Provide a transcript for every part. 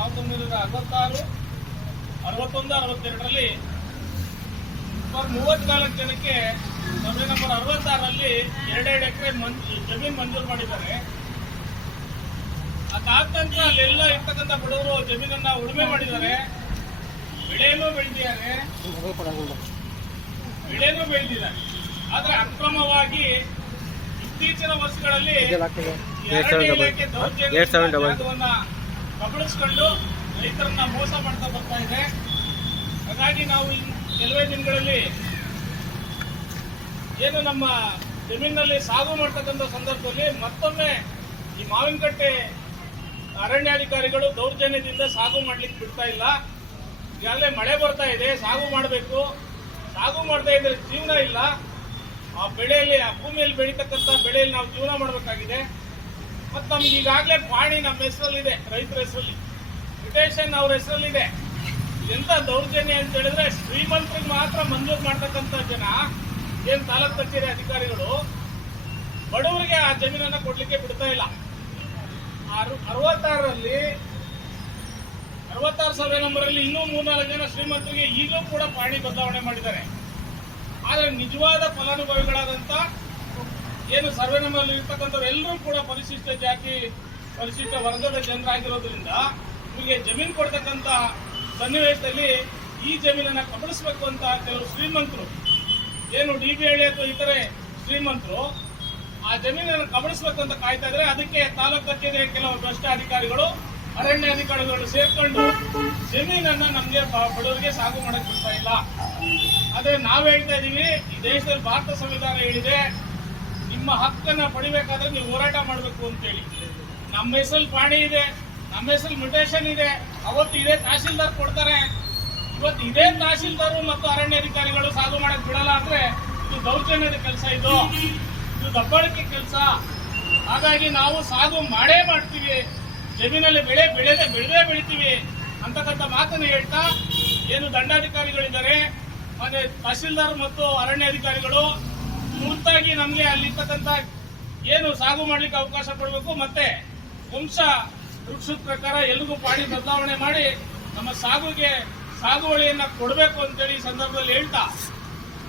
1966, 61, 62ರಲ್ಲಿ 34 ಜನಕ್ಕೆ survey number 66ರಲ್ಲಿ 2 ಎಕರೆ ಜಮೀನು ಮಂಜೂರು ಮಾಡಿದ್ದಾರೆ. ಅದಾದ ನಂತರ ಅಲ್ಲೆಲ್ಲ ಇರ್ತಕ್ಕಂಥ ಬಡವರು ಜಮೀನನ್ನ ಉಳುಮೆ ಮಾಡಿದ್ದಾರೆ, ಬೆಳೆಯನ್ನು ಬೆಳೆದಿದ್ದಾರೆ. ಆದ್ರೆ ಅಕ್ರಮವಾಗಿ ಇತ್ತೀಚಿನ ವರ್ಷಗಳಲ್ಲಿ ಅರಣ್ಯ ದೌರ್ಜನ್ಯವನ್ನ ಕಬಳಿಸಿಕೊಂಡು ರೈತರನ್ನ ಮೋಸ ಮಾಡ್ತಾ ಬರ್ತಾ ಇದೆ. ಹಾಗಾಗಿ ನಾವು ಕೆಲವೇ ದಿನಗಳಲ್ಲಿ ಏನು ನಮ್ಮ ಜಮೀನಿನಲ್ಲಿ ಸಾಗು ಮಾಡ್ತಕ್ಕಂಥ ಸಂದರ್ಭದಲ್ಲಿ ಮತ್ತೊಮ್ಮೆ ಈ ಮಾವಿನಕಟ್ಟೆ ಅರಣ್ಯಾಧಿಕಾರಿಗಳು ದೌರ್ಜನ್ಯದಿಂದ ಸಾಗು ಮಾಡ್ಲಿಕ್ಕೆ ಬಿಡ್ತಾ ಇಲ್ಲ. ಈಗಾಗಲೇ ಮಳೆ ಬರ್ತಾ ಇದೆ, ಸಾಗು ಮಾಡಬೇಕು. ಸಾಗು ಮಾಡ್ತಾ ಇದ್ರೆ ಜೀವನ ಇಲ್ಲ. ಆ ಬೆಳೆಯಲ್ಲಿ, ಆ ಭೂಮಿಯಲ್ಲಿ ಬೆಳೀತಕ್ಕಂಥ ಬೆಳೆಯಲ್ಲಿ ನಾವು ಜೀವನ ಮಾಡಬೇಕಾಗಿದೆ. ಮತ್ತು ನಮ್ಗೆ ಈಗಾಗಲೇ ಪಾಣಿ ನಮ್ಮ ಹೆಸರಲ್ಲಿದೆ, ರೈತರ ಹೆಸರಲ್ಲಿ, ರಿಟೇಷನ್ ಅವ್ರ ಹೆಸರಲ್ಲಿದೆ. ಎಂತ ದೌರ್ಜನ್ಯ ಅಂತ ಹೇಳಿದ್ರೆ ಶ್ರೀಮಂತರಿಗೆ ಮಾತ್ರ ಮಂಜೂರು ಮಾಡ್ತಕ್ಕಂಥ ಜನ ಏನ್ ತಾಲೂಕು ಕಚೇರಿ ಅಧಿಕಾರಿಗಳು ಬಡವರಿಗೆ ಆ ಜಮೀನನ್ನ ಕೊಡ್ಲಿಕ್ಕೆ ಬಿಡ್ತಾ ಇಲ್ಲ. 66 ಸರ್ವೆ ನಂಬರ್ ಅಲ್ಲಿ ಇನ್ನೂ 3-4 ಜನ ಶ್ರೀಮಂತರಿಗೆ ಈಗಲೂ ಕೂಡ ಪಾಣಿ ಬದಲಾವಣೆ ಮಾಡಿದ್ದಾರೆ. ಆದ್ರೆ ನಿಜವಾದ ಫಲಾನುಭವಿಗಳಾದಂತ ಏನು ಸರ್ವೆ ನಂಬರ್ ಇರ್ತಕ್ಕಂಥವ್ರು ಎಲ್ಲರೂ ಕೂಡ ಪರಿಶಿಷ್ಟ ಜಾತಿ, ಪರಿಶಿಷ್ಟ ವರ್ಗದ ಜನರಾಗಿರೋದ್ರಿಂದ ಇವರಿಗೆ ಜಮೀನು ಕೊಡ್ತಕ್ಕಂಥ ಸನ್ನಿವೇಶದಲ್ಲಿ ಈ ಜಮೀನನ್ನ ಕಬಳಿಸಬೇಕು ಅಂತ ಕೆಲವು ಶ್ರೀಮಂತರು, ಏನು DBಹಳ್ಳಿ ಅಥವಾ ಇತರೆ ಶ್ರೀಮಂತರು ಆ ಜಮೀನನ್ನು ಕಬಳಿಸಬೇಕು ಅಂತ ಕಾಯ್ತಾ ಇದ್ರೆ, ಅದಕ್ಕೆ ತಾಲೂಕು ಕಚೇರಿಯ ಕೆಲವು ಭ್ರಷ್ಟ ಅಧಿಕಾರಿಗಳು, ಅರಣ್ಯಾಧಿಕಾರಿಗಳು ಸೇರ್ಕೊಂಡು ಜಮೀನನ್ನ ನಮ್ಗೆ ಬಡವರಿಗೆ ಸಾಗು ಮಾಡಕ್ ಬಿಡ್ತಾ ಇಲ್ಲ. ಆದ್ರೆ ನಾವ್ ಹೇಳ್ತಾ ಇದೀವಿ, ಈ ದೇಶದಲ್ಲಿ ಭಾರತ ಸಂವಿಧಾನ ಹೇಳಿದೆ, ನಿಮ್ಮ ಹಕ್ಕನ್ನ ಪಡಿಬೇಕಾದ್ರೆ ನೀವು ಹೋರಾಟ ಮಾಡಬೇಕು ಅಂತೇಳಿ. ನಮ್ಮ ಹೆಸರಲ್ಲಿ ಪಾಣಿ ಇದೆ, ನಮ್ಮ ಹೆಸರಲ್ಲಿ ಮ್ಯೂಟೇಷನ್ ಇದೆ. ಅವತ್ತು ಇದೇ ತಹಶೀಲ್ದಾರ್ ಕೊಡ್ತಾರೆ. ಇವತ್ತು ಇದೇ ತಹಶೀಲ್ದಾರ್ ಮತ್ತು ಅರಣ್ಯಾಧಿಕಾರಿಗಳು ಸಾಗು ಮಾಡಕ್ ಬಿಡಲ್ಲ ಅಂದ್ರೆ ಇದು ದೌರ್ಜನ್ಯದ ಕೆಲಸ, ಇದು ದಬ್ಬಾಳಿಕೆ ಕೆಲಸ. ಹಾಗಾಗಿ ನಾವು ಸಾಗು ಮಾಡೇ ಮಾಡ್ತೀವಿ, ಜಮೀನಲ್ಲಿ ಬೆಳೆದೇ ಬೆಳಿತೀವಿ ಅಂತಕ್ಕಂಥ ಮಾತನ್ನು ಹೇಳ್ತಾ, ಏನು ದಂಡಾಧಿಕಾರಿಗಳಿದ್ದಾರೆ, ಮತ್ತೆ ತಹಶೀಲ್ದಾರ್ ಮತ್ತು ಅರಣ್ಯಾಧಿಕಾರಿಗಳು ತುರ್ತಾಗಿ ನಮಗೆ ಅಲ್ಲಿರ್ತಕ್ಕಂಥ ಏನು ಸಾಗು ಮಾಡ್ಲಿಕ್ಕೆ ಅವಕಾಶ ಕೊಡಬೇಕು, ಮತ್ತೆ ವಂಶ ವೃಕ್ಷದ ಪ್ರಕಾರ ಎಲ್ರಿಗೂ ಪಾಣಿ ಬದಲಾವಣೆ ಮಾಡಿ ನಮ್ಮ ಸಾಗುವಳಿಯನ್ನ ಕೊಡಬೇಕು ಅಂತೇಳಿ ಈ ಸಂದರ್ಭದಲ್ಲಿ ಹೇಳ್ತಾ,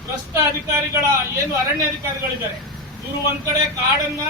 ಭ್ರಷ್ಟ ಅಧಿಕಾರಿಗಳ ಏನು ಅರಣ್ಯಾಧಿಕಾರಿಗಳಿದ್ದಾರೆ, ಇವರು ಒಂದ್ ಕಡೆ ಕಾಡನ್ನ